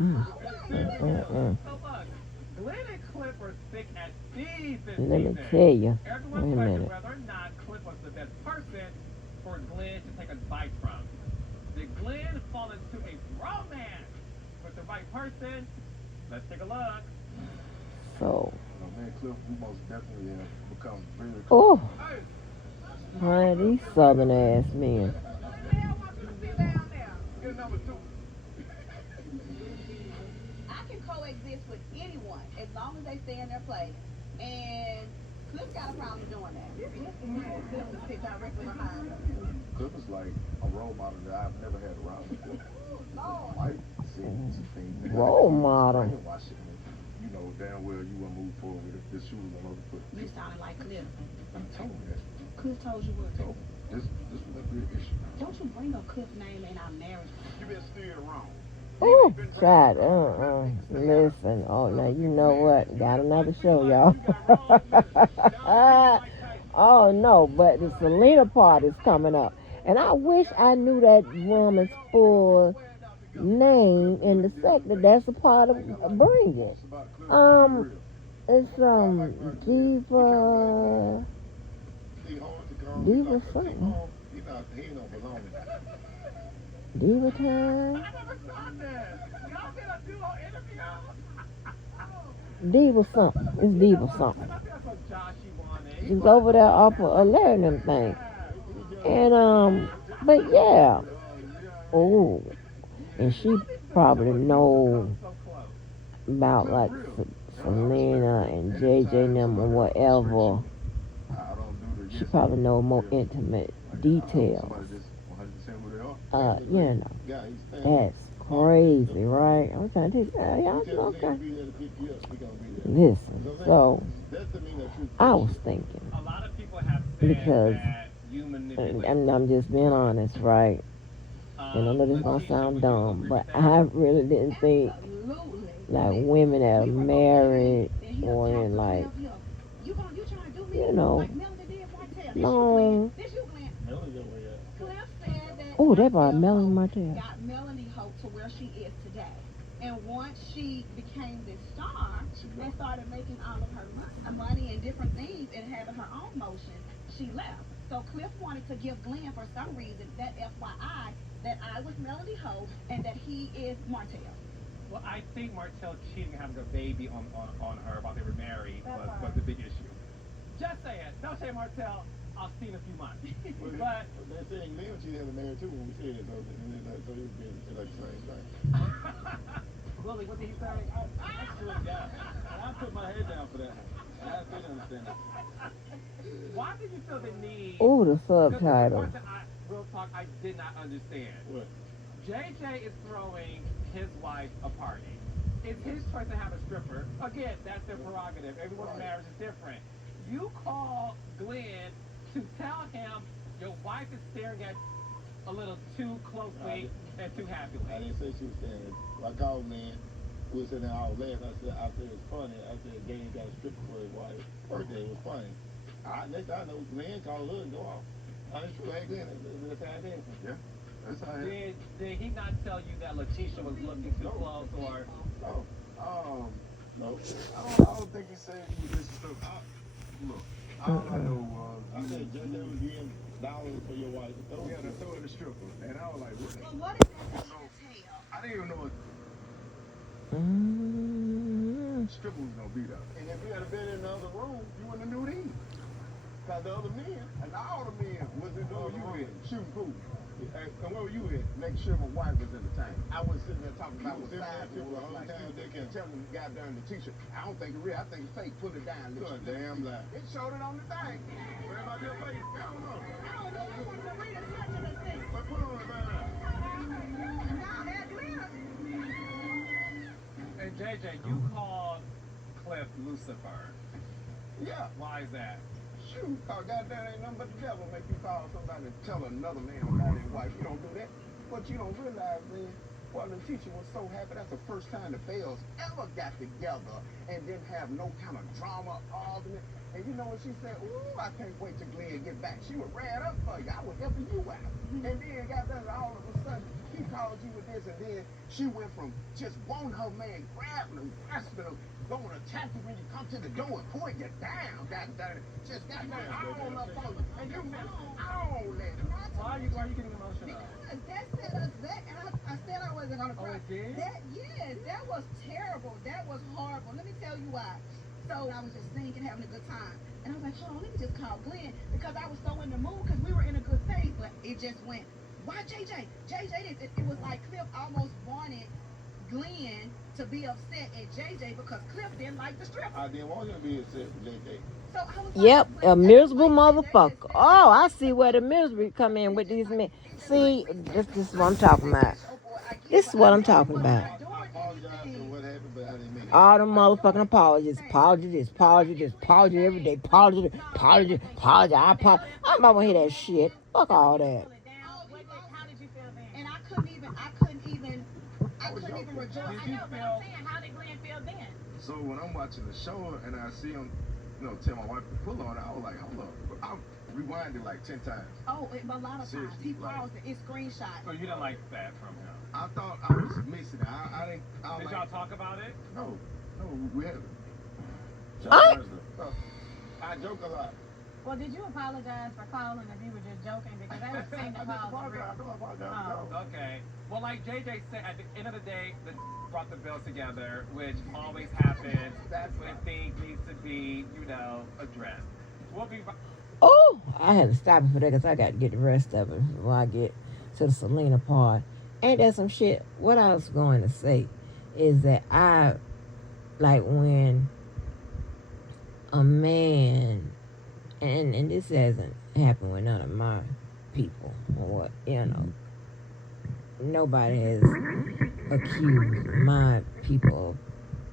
Mm, Seriously though. mm. So look, Glenn and Cliff are thick as thieves this Let me season. tell you. Everyone Wait a questioned minute. whether or not Cliff was the best person for Glenn to take advice from. Did Glenn fall into a romance with the right person? Let's take a look. So, Me and Cliff, we most definitely have become very close. oh, honey, these southern ass men. Get number two. I can coexist with anyone as long as they stay in their place. And Cliff got a problem doing that. Cliff will sit directly behind him. Cliff is like a role model that I've never had around before. Lord. Like, seeing some things that Role model. brainwashing me. You know damn well you will move forward with it. This shooter went over foot. You sounding like Cliff. I told me that. Cliff told you what? So this was a big issue. Don't you bring up Cliff's name in our marriage. You been steered wrong. Oh, tried. Listen. Oh, now you know what? Got another show, y'all. Oh no, but the Selena part is coming up, and I wish I knew that woman's full name and the sector. That's a part of bringing. Um, it's Diva, Diva something, He ain't no belong. Diva time, I never saw this. Y'all did a duo interview? Diva something. It's Diva something. I think that's what Josh wanted. She's over there off of Larry them thing, and but yeah. Oh, and she probably know So close. about like Selena and JJ and them or whatever. I don't do the She probably know more intimate details. Somebody just 100% where they are. You know, Yeah, he's standing. that's crazy, right? I'm trying to tell you, y'all okay. Listen, so I was thinking, A lot of people have said because, that you manipulate. and I'm just being honest, right? And I know this gonna sound dumb, but I really didn't think Absolutely. like women that are married or in like, You trying to do me you know, like Melody did Martell. long. This you, Glenn. Cliff said that Oh, that brought Martell Melanie Hope Martell. got Melanie Hope to where she is today. And once she became this star and started making all of her money and different things and having her own motion, she left. So Cliff wanted to give Glenn, for some reason, that FYI that I was Melanie Hope and that he is Martell. Well, I think Martell cheating and having a baby on her while they were married was the big issue. Just say it. Don't say Martell. I'll see in a few months. But they're saying Leo she had a married too when we said it, so he was being like the same thing. Willie, what did he say? I swear to God, I put my head down for that one. I didn't understand it. Why did you feel the need? Oh, the Because the subtitles. part that real talk, I did not understand. What? JJ is throwing his wife a party. It's his choice to have a stripper. Again, that's their prerogative. Everyone's marriage is different. You call Glenn to tell him your wife is staring at a little too closely and too happily. I didn't say she was standing. I called man. We were sitting there all laughing. I said it's funny. I said Glenn got a stripper for his wife. Birthday was funny. Next I know Glenn called her and go off. That's true. Hey Glenn, that's how it is. Yeah. That's how it is. Did he not tell you that Letitia was looking too close or? No. I don't think he said he was disrespectful. Look, all I know was I said JJ was getting dollars for your wife. We had to throw in the stripper, and I was like, what? Well, what is that entail? I didn't even know what stripper was gonna be there. And if we had been in the other room, you wouldn't have knew these. Cause the other men, and all the men was in the you in shooting pool. And where were you at? Making sure my wife was entertained. I was sitting there talking about what side people the whole time they can tell them goddamn the t-shirt. I don't think it's real. I think it's fake. Put it down. You're a damn lie. It showed it on the thing. Where about your face? I don't know. I don't know. I want to read a touch of the thing. But put on the line. Now, that glitter. And JJ, you called Cliff Lucifer. Yeah. Why is that? Shoot, goddamn ain't nothing but the devil make you call somebody to tell another man about his wife. You don't do that. What you don't realize is Well, the teacher was so happy. That's the first time the Bells ever got together and didn't have no kind of drama, argument. And you know what she said? Ooh, I can't wait till Glenn get back. She was ran up for you. I was helping you out. And then got done all of a sudden, he called you with this, and then she went from just wanting her man, grabbing him, grasping him, going to attack you when you come to the door and pulling you down. Got done. Just got done all up on you. And you missed all that. Why are you getting emotional? Because that set us back, and I said I wasn't gonna cry. Oh, it did? That was terrible. That was horrible. Let me tell you why. So I was just singing, having a good time, and I was like, hold on, let me just call Glenn because I was so in the mood because we were in a good space. But it just went, why JJ? JJ this. It was like Cliff almost wanted Glenn to be upset at JJ because Cliff didn't like the stripper. I didn't want him to be upset with JJ. So I was Yep, like, a miserable motherfucker. Oh, I see where the misery come in with these men. See, this is what I'm talking about. This is what I'm talking about. I apologize for what happened, but I didn't mean it. All the motherfucking apologies. Apology this, apology this, apology every day. Apology, apology, apology. I apologize. I'm not gonna hear that shit. Fuck all that. How did you feel then? And I couldn't even rejoice. Did you feel? How did Glenn feel then? So when I'm watching the show and I see him, tell my wife to pull on it, I was like, hold up. I rewinded like 10 times. Oh, a lot of times. He paused it. It's screenshot. So you didn't like that from him? I thought I was missing it. I didn't. Did y'all talk about it? No, we haven't. I joke a lot. Well, did you apologize for calling if you were just joking? Because I would seem to call for real. Oh. Okay. Well, like JJ said, at the end of the day, the brought the bills together, which always happens. That's when things need to be, addressed. We'll be. Oh, I had to stop it for that because I got to get the rest of it before I get to the Selena part. Ain't that some shit? What I was going to say is that I like when a man, and this hasn't happened with none of my people or what, nobody has accused my people of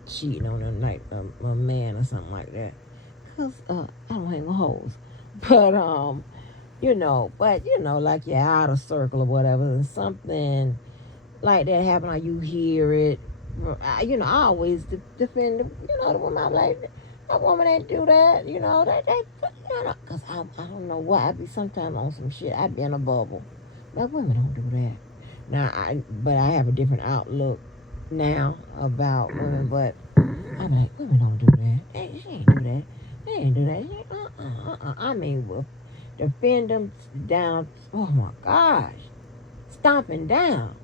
cheating on them like a man or something like that. Because I don't hang with hoes. But, like you're out of circle or whatever, and something like that happen or you hear it, I always defend, the woman. I'm like, that woman ain't do that, because I don't know why. I be sometimes on some shit. I be in a bubble. Like, women don't do that. Now, but I have a different outlook now about women, but I'm like, women don't do that. She ain't do that. They ain't do that. I mean, well, defend them down. Oh my gosh, stomping down.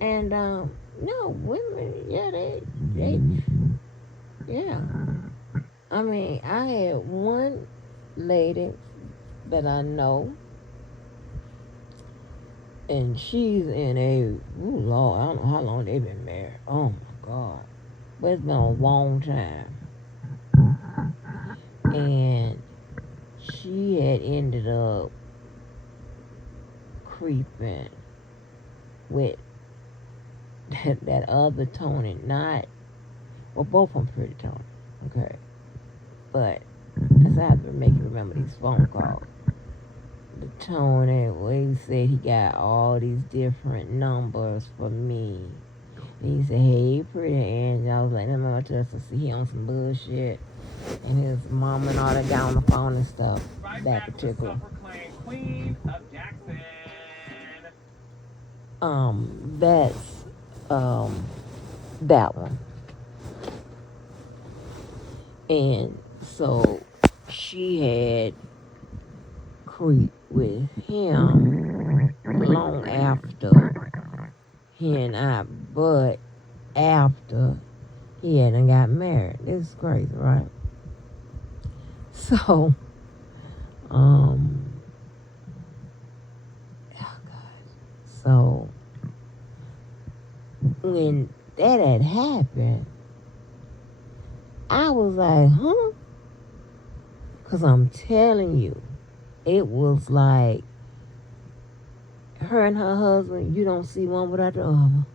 And no, women, yeah. I mean, I had one lady that I know, and she's in Lord, I don't know how long they've been married. Oh my God. But it's been a long time. And she had ended up creeping with that other Tony, both of them pretty Tony, okay? But I have to make you remember these phone calls. The Tony, where he said he got all these different numbers for me. And he said, hey, pretty Angie. I was like, I'm about to see he on some bullshit. And his mom and all that got on the phone and stuff. Right that back particular. To self-proclaimed Queen of Jackson. That's that one. And so she had creeped with him long after he and I, but after he hadn't got married. This is crazy, right? So, oh God. So, when that had happened, I was like, huh? Because I'm telling you, it was like her and her husband, you don't see one without the other.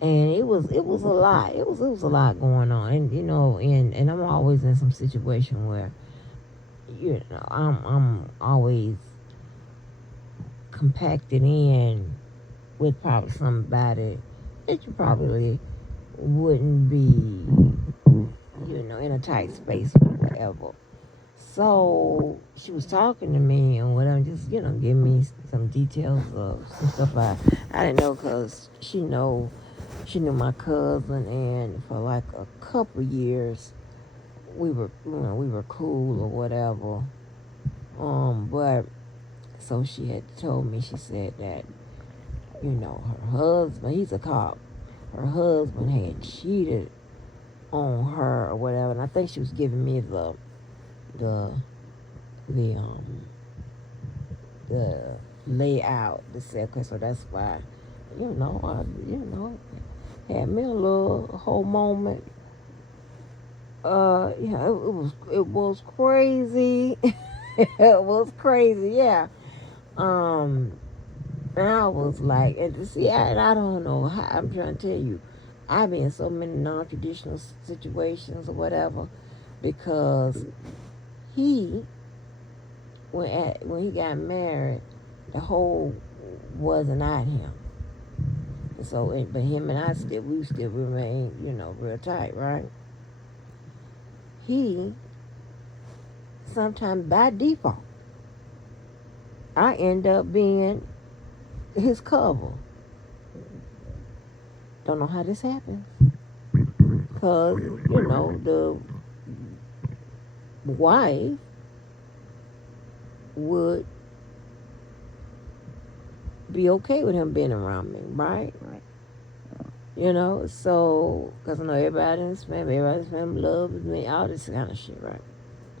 And it was a lot. It was a lot going on. And and I'm always in some situation where, I'm always compacted in with probably somebody that you probably wouldn't be, in a tight space or whatever. So she was talking to me and whatever, just give me some details of some stuff I didn't know, because she knew my cousin, and for like a couple years we were cool or whatever. But so she had told me, she said that her husband, he's a cop, her husband had cheated on her or whatever, and I think she was giving me the layout to say, okay, so that's why, had me a little whole moment. It was crazy. It was crazy, yeah. And I was like, and see, I don't know how, I'm trying to tell you, I've been in so many non-traditional situations or whatever, because when he got married, the whole wasn't at him. So, but him and I we still remain, real tight, right? He, sometimes by default, I end up being his cover. Don't know how this happens. Because, the wife would be okay with him being around me, right? So, because I know everybody's family loves me, all this kind of shit, right?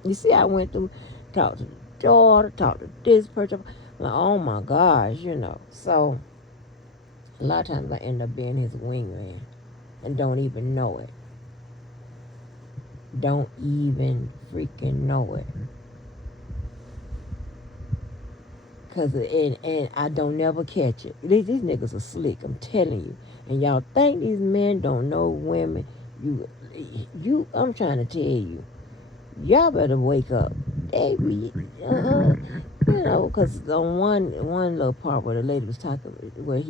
You see, I went through, talked to the daughter, talked to this person, like, oh my gosh, So, a lot of times I end up being his wingman and don't even know it. Don't even freaking know it. And I don't never catch it. These niggas are slick, I'm telling you. And y'all think these men don't know women. I'm trying to tell you. Y'all better wake up. They be, because on one little part where the lady was talking, where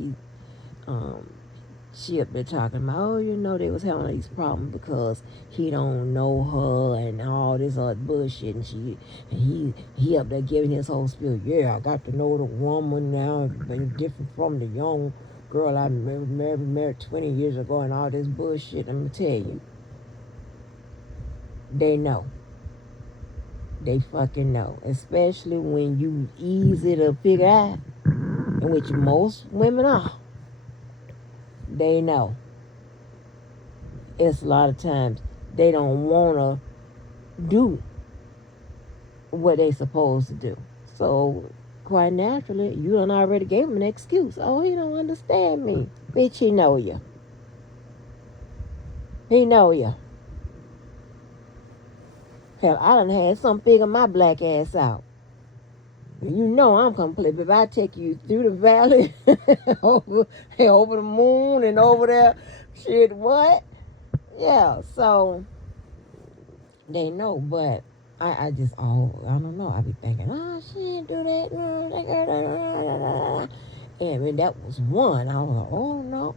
she up there talking about, they was having these problems because he don't know her and all this other bullshit, and he up there giving his whole spiel. Yeah, I got to know the woman now, been different from the young girl I married 20 years ago, and all this bullshit. Let me tell you, they know. They fucking know, especially when you easy to figure out, in which most women are. They know. It's a lot of times they don't want to do what they supposed to do. So, quite naturally, you done already gave him an excuse. Oh, he don't understand me. Bitch, he know you. He know you. Hell, I done had some figure my black ass out. I'm complete. If I take you through the valley, over the moon and over there, shit, what? Yeah, so they know, but I don't know. I be thinking, she didn't do that. And when that was one, I was like, oh no.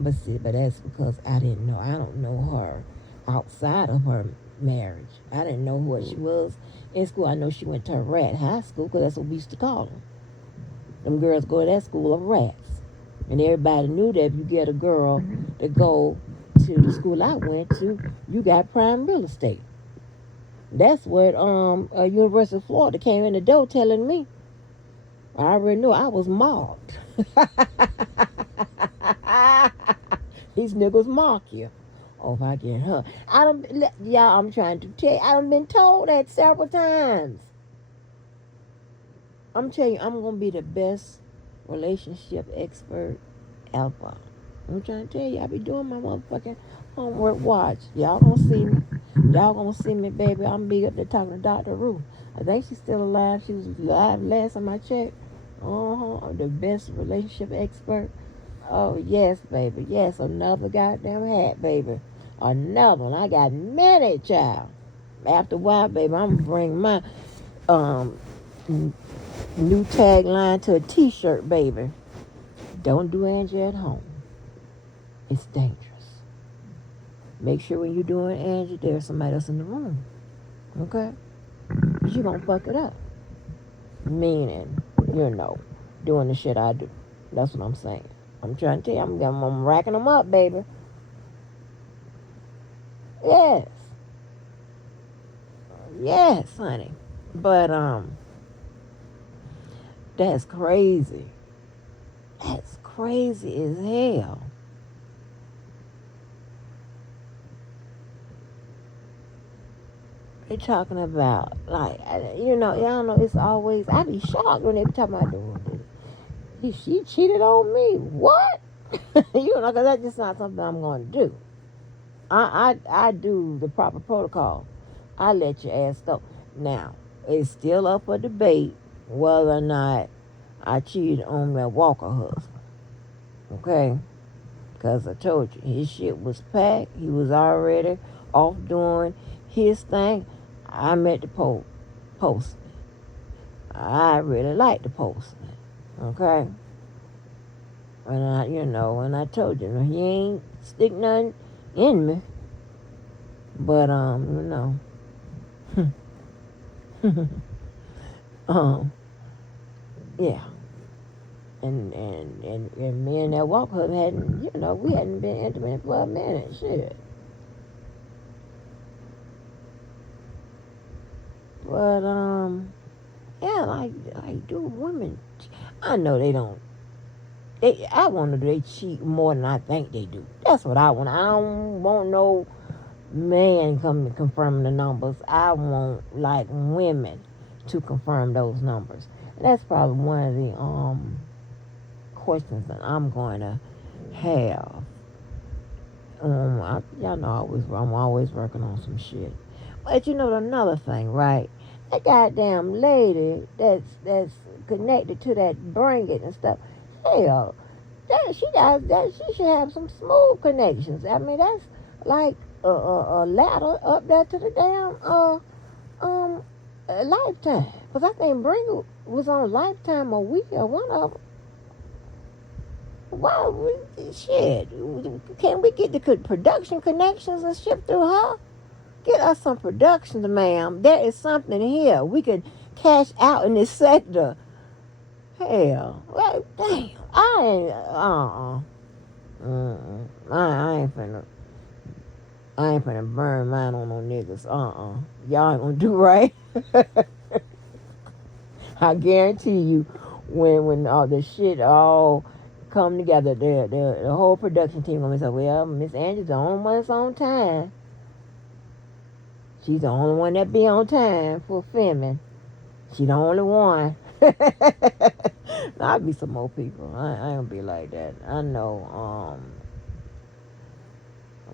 But that's because I didn't know. I don't know her outside of her marriage. I didn't know what she was in school. I know she went to a rat high school, because that's what we used to call them. Them girls go to that school of rats. And everybody knew that if you get a girl to go to the school I went to, you got prime real estate. That's what University of Florida came in the door telling me. I already knew I was mocked. These niggas mock you. Oh, if I get her. I'm trying to tell you, I done been told that several times. I'm telling you, I'm going to be the best relationship expert ever. I'm trying to tell you, I be doing my motherfucking homework watch. Y'all gonna see me. Y'all gonna see me, baby. I'm be up there talking to Dr. Ruth. I think she's still alive. She was alive last time I checked. I'm the best relationship expert. Oh, yes, baby. Yes, another goddamn hat, baby. Another one. I got many, child. After a while, baby, I'm going to bring my New tagline to a t-shirt, baby. Don't do Angie at home. It's dangerous. Make sure when you're doing Angie, there's somebody else in the room. Okay? Because you're going to fuck it up. Meaning, doing the shit I do. That's what I'm saying. I'm trying to tell you, I'm racking them up, baby. Yes. Yes, honey. But, that's crazy. That's crazy as hell. They talking about, like, y'all know it's always, I be shocked when they be talking about she cheated on me. What? Because that's just not something I'm going to do. I do the proper protocol. I let your ass go. Now, it's still up for debate whether or not I cheated on that Walker husband. Okay? Because I told you, his shit was packed. He was already off doing his thing. I met the posting. I really like the posting. Okay? And I told you, he ain't stick nothing in me. But, yeah. And me and that Walker hadn't, we hadn't been intimate for a minute, shit. But, yeah, like, do women, I know they don't, I want to do, they cheat more than I think they do. That's what I want. I don't want no man come confirming the numbers. I want, like, women to confirm those numbers. And that's probably one of the, questions that I'm going to have. Y'all know I'm always working on some shit. But another thing, right? That goddamn lady that's connected to that Bring It and stuff. Hell, she should have some smooth connections. I mean, that's like a ladder up there to the damn Lifetime. Because I think Bring It was on Lifetime or We or one of them. Why, shit, can we get the production connections and shit through her? Get us some productions, ma'am. There is something here. We could cash out in this sector. Hell, well, damn. I ain't finna burn mine on no niggas. Y'all ain't gonna do right. I guarantee you, when all the shit all come together, the whole production team gonna say, well, Miss Angie's the only one that's on time. She's the only one that be on time for filming. She the only one. I'll be some more people. I ain't gonna be like that. I know.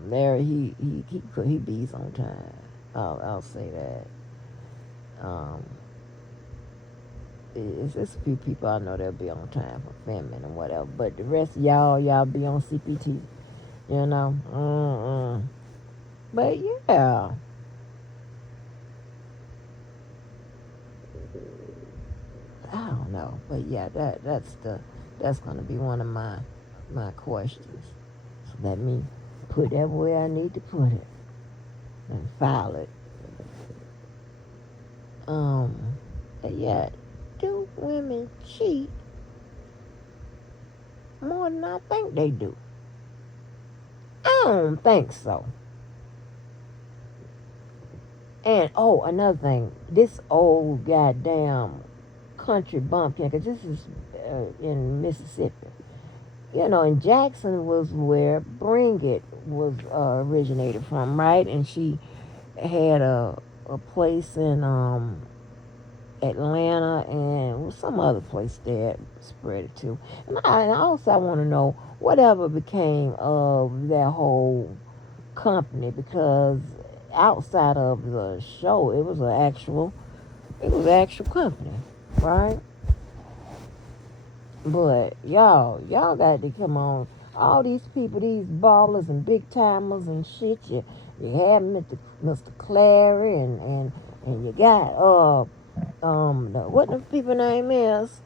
Larry, he bees on time. I'll say that. It's a few people I know that'll be on time for filming and whatever. But the rest of y'all be on CPT. But yeah. I don't know. But yeah, that's gonna be one of my questions. So let me put that where I need to put it and file it. But yeah, do women cheat more than I think they do? I don't think so. And another thing, this old goddamn country bumpkin, because this is in Mississippi. And Jackson was where Bring It was originated from, right? And she had a place in Atlanta and some other place there spread it to. And I also want to know whatever became of that whole company, because outside of the show, it was an actual company, right? But y'all got to come on. All these people, these ballers and big timers and shit. You have Mr. Clary and you got what the people name is,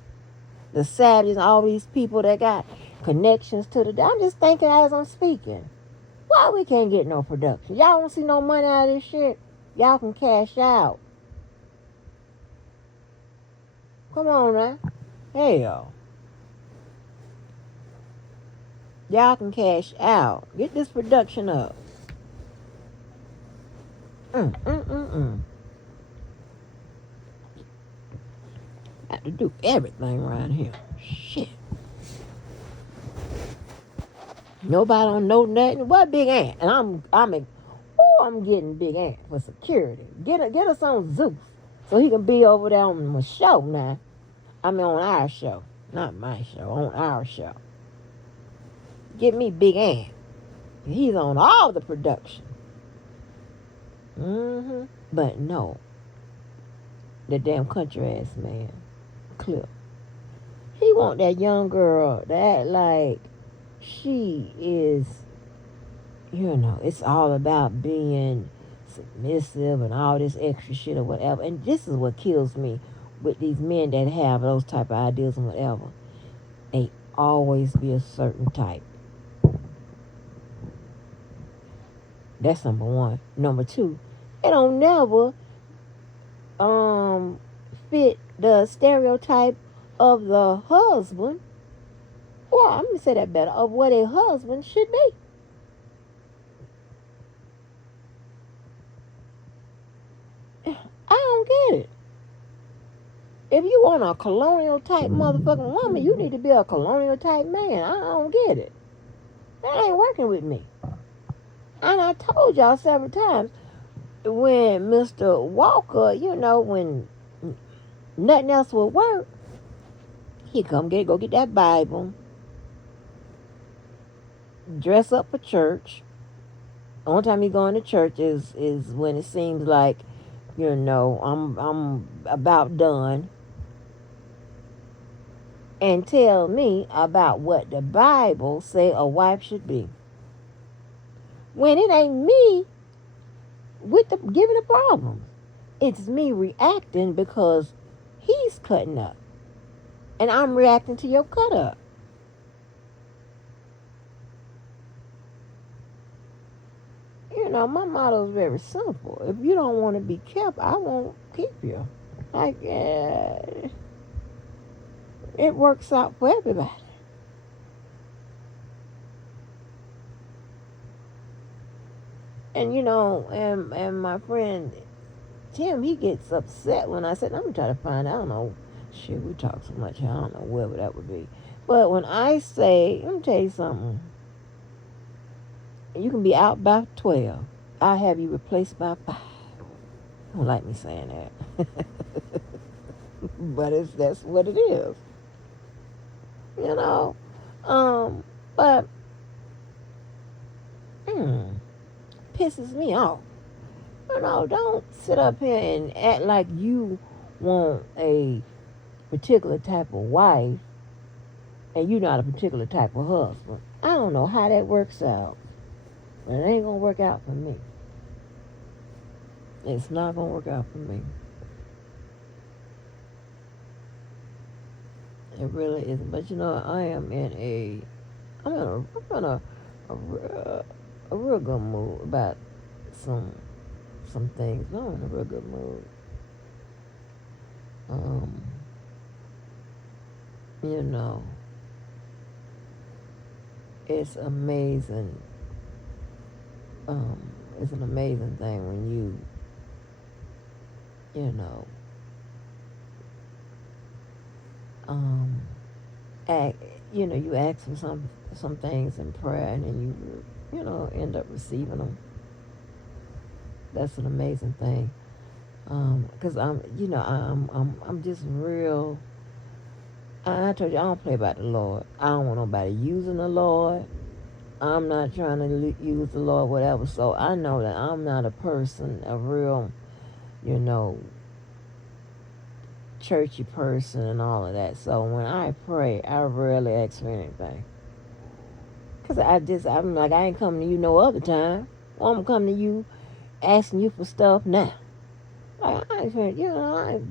the Savages, all these people that got connections to the. I'm just thinking as I'm speaking, why we can't get no production? Y'all don't see no money out of this shit. Y'all can cash out. Come on now, hell, y'all can cash out. Get this production up. Have to do everything around here. Shit. Nobody don't know nothing. What Big Ant? And I'm getting Big Ant for security. Get us on Zeus so he can be over there on my show now. I mean on our show, not my show, on our show. Get me Big Ant. He's on all the production. But no, the damn country ass man, Clip. He want that young girl to act like she is, it's all about being submissive and all this extra shit or whatever. And this is what kills me with these men that have those type of ideas and whatever. They always be a certain type. That's number one. Number two, they don't never fit the stereotype of the husband, or I'm gonna say that better, of what a husband should be. I don't get it. If you want a colonial type motherfucking woman, you need to be a colonial type man. I don't get it. That ain't working with me. And I told y'all several times, when Mr. Walker, when nothing else would work, he go get that Bible, dress up for church. The only time he going to church is when it seems like, I'm about done. And tell me about what the Bible say a wife should be. When it ain't me giving the problem. It's me reacting because he's cutting up. And I'm reacting to your cut up. My motto is very simple. If you don't want to be kept, I won't keep you. It works out for everybody. And and my friend Tim, he gets upset when I said, I'm gonna try to find out. I don't know. Shit, we talk so much, I don't know whatever that would be. But when I say, let me tell you something. You can be out by 12. I'll have you replaced by 5. I don't like me saying that. But that's what it is. But pisses me off. Don't sit up here and act like you want a particular type of wife and you're not a particular type of husband. I don't know how that works out. But it ain't going to work out for me. It's not going to work out for me. It really isn't. But I'm in a real good mood about some things. No, I'm in a real good mood. It's amazing. It's an amazing thing when you you ask for some things in prayer and then you end up receiving them. That's an amazing thing. Because I'm just real. I told you I don't play about the Lord. I don't want nobody using the Lord. I'm not trying to use the Lord, whatever. So I know that I'm not a person, a real, churchy person and all of that. So when I pray, I rarely ask for anything. Because I'm like, I ain't coming to you no other time. Well, I'm coming to you asking you for stuff now. Like, I ain't,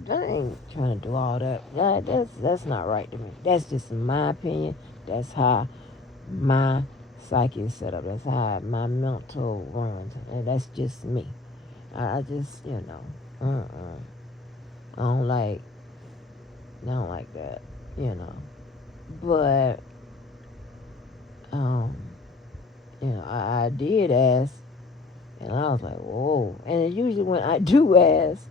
I ain't trying to do all that. That's not right to me. That's just my opinion. That's how my psyche is set up. That's how my mental runs, and that's just me. I just, I don't like that, But, I did ask, and I was like, whoa. And usually when I do ask,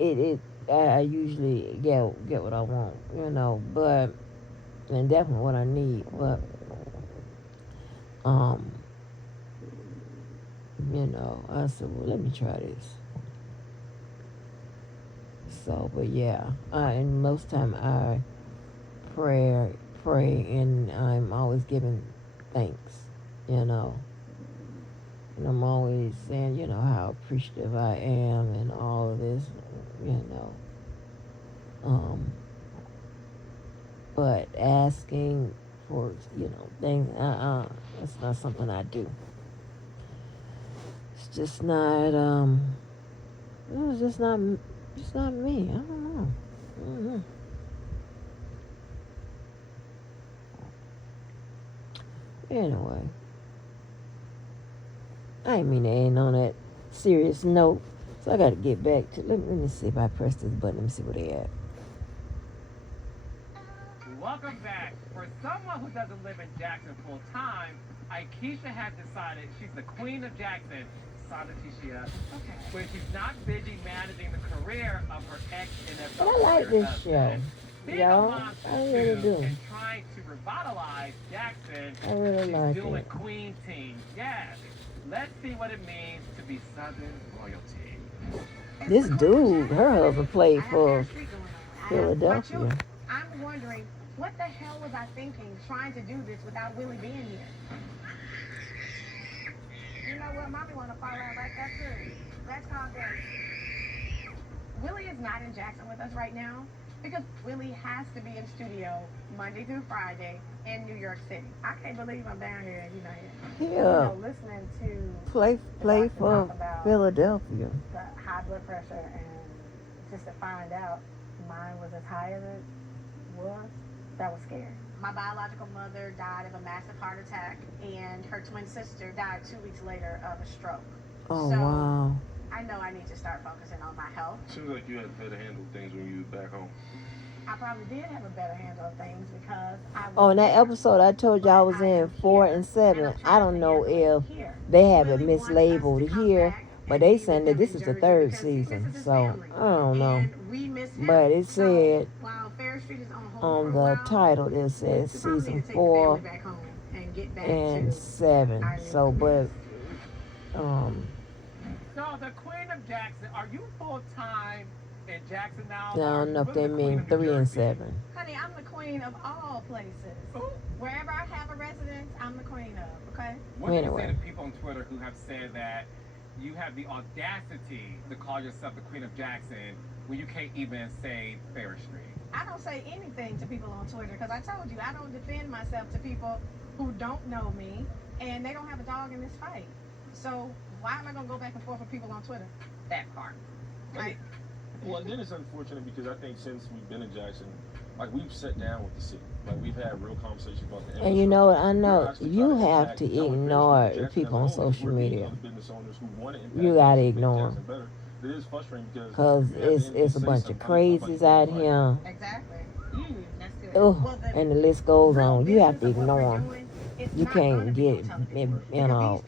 I usually get what I want, But and definitely what I need. But, I said, well, let me try this. So, but yeah, and most time I pray, and I'm always giving thanks, And I'm always saying, how appreciative I am and all of this, But asking for, things, that's not something I do. It's just not, it's just not me. I don't know. Mm-hmm. Anyway, I didn't mean to end on that serious note, so I got to get back to. Let me see if I press this button. Let me see where they at. Welcome back. For someone who doesn't live in Jackson full time, Aikisha has decided she's the queen of Jackson. Sanatisha. Okay. When she's not busy managing the career of her ex-NFL I like this show. Y'all, I really do. And trying to revitalize Jackson, I really like she's doing it. queen team. Yes. Let's see what it means to be Southern royalty. This dude, her husband played for Philadelphia. I'm wondering, what the hell was I thinking trying to do this without Willie being here? You know what? Mommy want to fall out like that too. Let's calm down. Willie is not in Jackson with us right now because Willie has to be in studio Monday through Friday in New York City. I can't believe I'm down here and he's not here. Yeah. Listening to Play for Philadelphia. the high blood pressure and just to find out mine was as high as it was, that was scary. My biological mother died of a massive heart attack, and her twin sister died 2 weeks later of a stroke. Oh, so, wow. I know I need to start focusing on my health. Seems like you had a better handle things when you was back home. I probably did have a better handle of things because I was... Oh, in that episode I told you I was in 4 and 7. I don't know if they have it mislabeled here, but they saying that this is the 3rd season, so I don't know. But it said on the title it says season 4 and 7. So, but So the Queen of Jackson, are you full time in Jackson now? I don't know if they mean 3 and 7. Honey, I'm the queen of all places. Ooh. Wherever I have a residence, I'm the queen of, okay? What do you Anyway. say to people on Twitter who have said that you have the audacity to call yourself the Queen of Jackson when you can't even say Fair Street? I don't say anything to people on Twitter because I told you I don't defend myself to people who don't know me and they don't have a dog in this fight. So why am I going to go back and forth with people on Twitter? That part. Right? Well, then it's unfortunate because I think since we've been in Jackson, like we've sat down with the city, like we've had real conversations about the And you know what? I We're know actually you trying to have impact to not only ignore Jackson, the Jackson people as on a whole, social we're being media. other business owners who want to impact You gotta Jackson, make ignore Jackson better. It is frustrating because Because you have to it's end up a saying bunch of something crazies out like, here. Exactly. That's good. Oh, and the list goes on. You have to ignore them. You can't get, because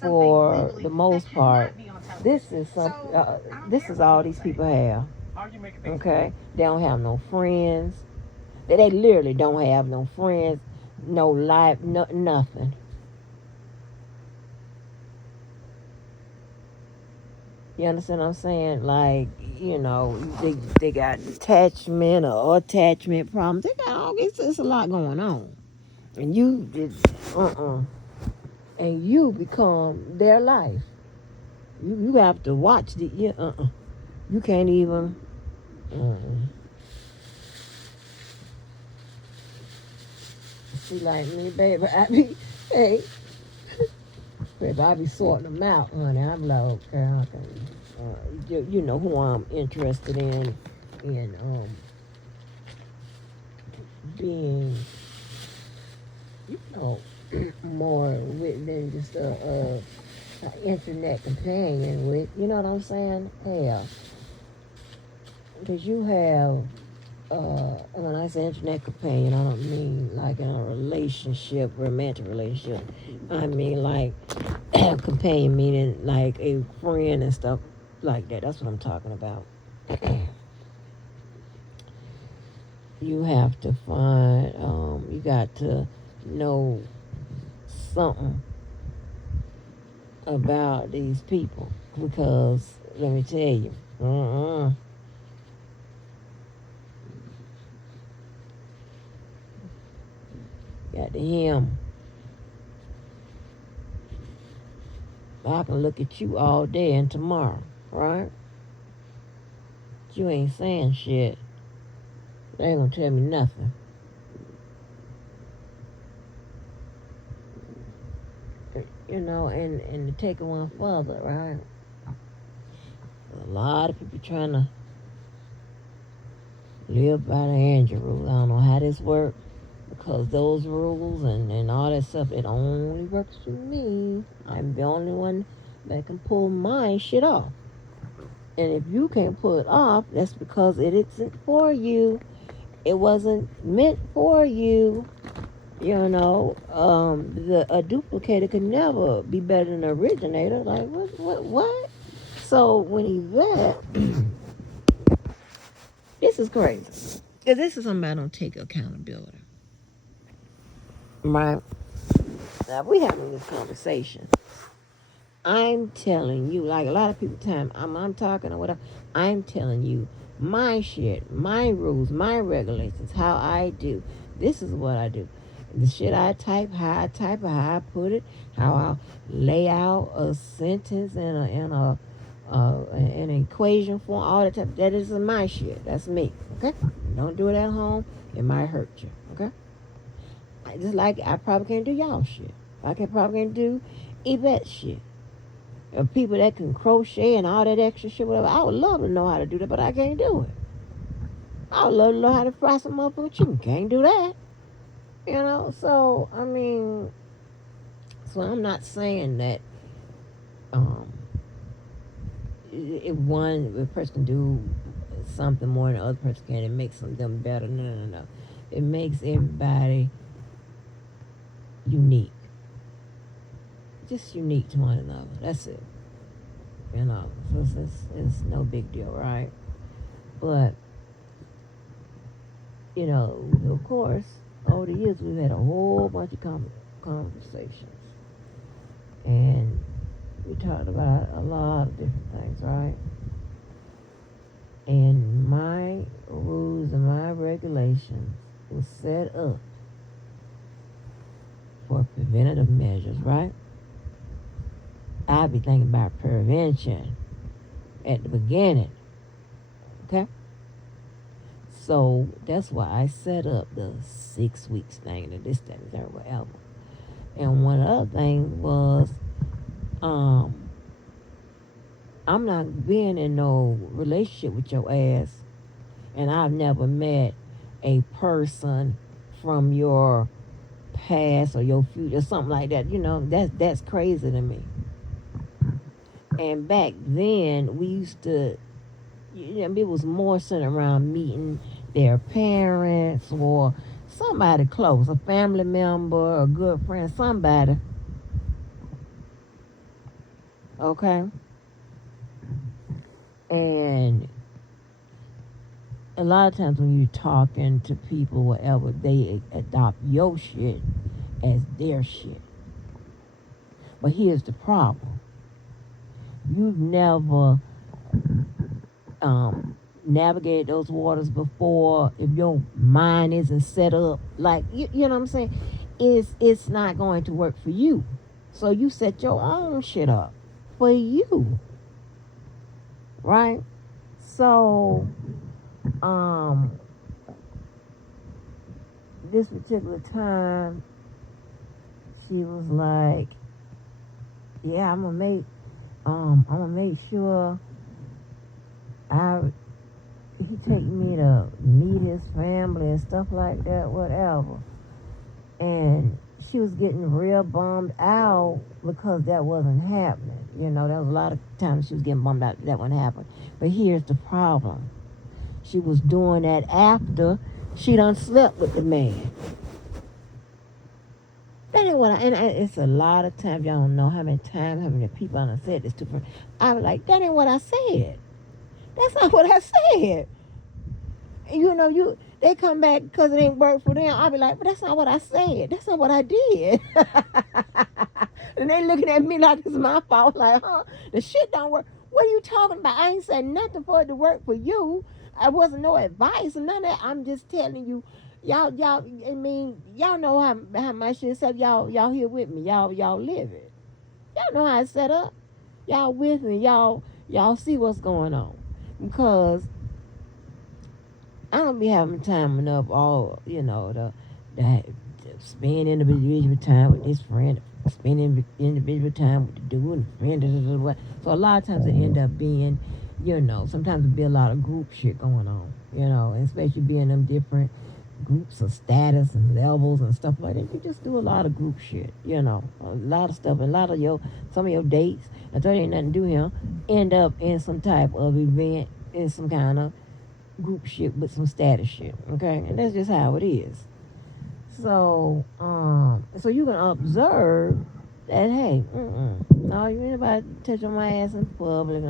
for the most part, this is all these people have. How are you making things Okay, they don't have no friends. They literally don't have no friends, no life, nothing. You understand what I'm saying? Like, they got detachment or attachment problems. They got all this. It's a lot going on, and you just and you become their life. You have to watch the You can't even. See, like me, baby, baby, I be sorting them out, honey. I'm like, okay, you know who I'm interested in being, you know, more with than just a internet companion with. You know what I'm saying? Yeah, because you have. When I say internet companion, I don't mean like in a relationship, romantic relationship. I mean like companion, meaning like a friend and stuff like that. That's what I'm talking about. You have to find, you got to know something about these people because let me tell you, got to him. I can look at you all day and tomorrow, right? But you ain't saying shit. They ain't gonna tell me nothing. You know, and to take it one further, right? A lot of people trying to live by the Andrew rule. I don't know how this works because those rules and all that stuff, it only works for me. I'm the only one that can pull my shit off. And if you can't pull it off, that's because it isn't for you. It wasn't meant for you. You know, a duplicator could never be better than the originator. Like, what? So when he's that, this is crazy. Because this is something I don't take accountability. Right? Now, we having this conversation. I'm telling you, like a lot of people time I'm talking or whatever, I'm telling you my shit, my rules, my regulations, how I do. This is what I do. The shit I type, how I put it, how I lay out a sentence in an equation form, all that type. That is my shit. That's me. Okay? Don't do it at home. It might hurt you. Okay? Just like I probably can't do y'all shit. I probably can't do Yvette shit. People that can crochet and all that extra shit, whatever. I would love to know how to do that, but I can't do it. I would love to know how to fry some motherfucking chicken. Can't do that. You know, so I mean, so I'm not saying that if one person can do something more than the other person can, it makes them better. No. It makes everybody unique. Just unique to one another. That's it. You know, so it's no big deal, right? But, you know, of course, over the years we've had a whole bunch of conversations. And we talked about a lot of different things, right? And my rules and my regulations was set up for preventative measures, right? I be thinking about prevention at the beginning. Okay? So that's why I set up the 6 weeks thing and this, that, and that, whatever. And one other thing was, I'm not being in no relationship with your ass, and I've never met a person from your past or your future, something like that. You know, that's crazy to me. And back then, we used to, you know, it was more centered around meeting their parents or somebody close, a family member, a good friend, somebody. Okay? And a lot of times when you're talking to people, whatever, they adopt your shit as their shit. But here's the problem. You've never navigated those waters before. If your mind isn't set up, like, you know what I'm saying? It's not going to work for you. So you set your own shit up for you. Right? So, this particular time, she was like, yeah, I'm gonna make sure he take me to meet his family and stuff like that, whatever. And she was getting real bummed out because that wasn't happening. You know, there was a lot of times she was getting bummed out that wasn't happening. But here's the problem. She was doing that after she done slept with the man. That ain't what it's a lot of times, y'all don't know how many people I done said this to. I was like, that ain't what I said. That's not what I said. You know, they come back because it ain't work for them. I'll be like, but that's not what I said. That's not what I did. And they looking at me like it's my fault. Like, huh? The shit don't work. What are you talking about? I ain't saying nothing for it to work for you. I wasn't no advice or none of that. I'm just telling you, y'all, I mean, y'all know how my shit set up. Y'all here with me. Y'all live it. Y'all know how it's set up. Y'all with me. Y'all see what's going on. Because I don't be having time enough to spend individual time with this friend, spend individual time with the dude and the friend. So a lot of times it end up being, sometimes it be a lot of group shit going on, and especially being them different groups of status and levels and stuff like that. You just do a lot of group shit, a lot of stuff. And some of your dates, I told you ain't nothing to do here, end up in some type of event, in some kind of group shit with some status shit, okay? And that's just how it is. So you can observe that, hey, no, you ain't about to touch on my ass in public and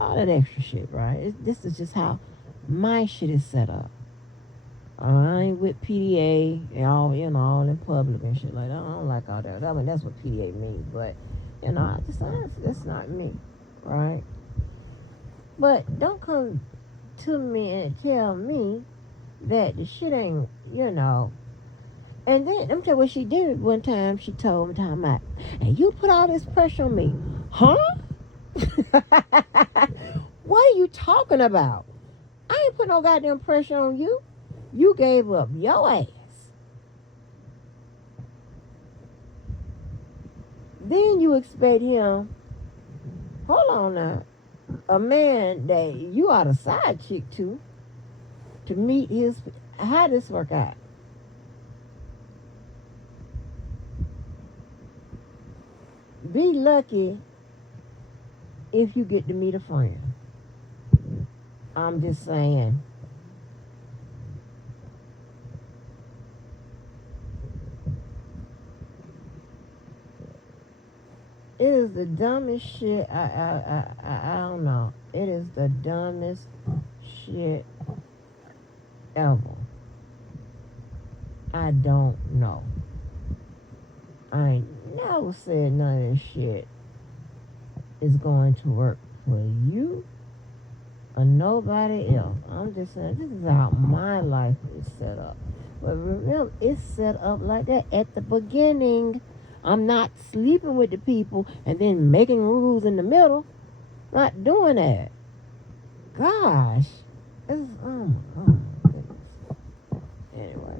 all that extra shit, right? This is just how my shit is set up. I ain't with PDA and all in public and shit like that. I don't like all that. I mean, that's what PDA means, but that's not me, right? But don't come to me and tell me that the shit ain't, And then, let me tell you what she did one time. She told me, and you put all this pressure on me. Huh? What are you talking about? I ain't put no goddamn pressure on you. You gave up your ass. Then you expect him, hold on now, a man that you are the side chick to meet how this work out? Be lucky if you get to meet a friend. I'm just saying. It is the dumbest shit. I don't know. It is the dumbest shit ever. I don't know. I ain't never said none of this shit is going to work for you or nobody else. I'm just saying this is how my life is set up. But remember, it's set up like that at the beginning. I'm not sleeping with the people and then making rules in the middle. Not doing that. Gosh. Oh my goodness. Anyway.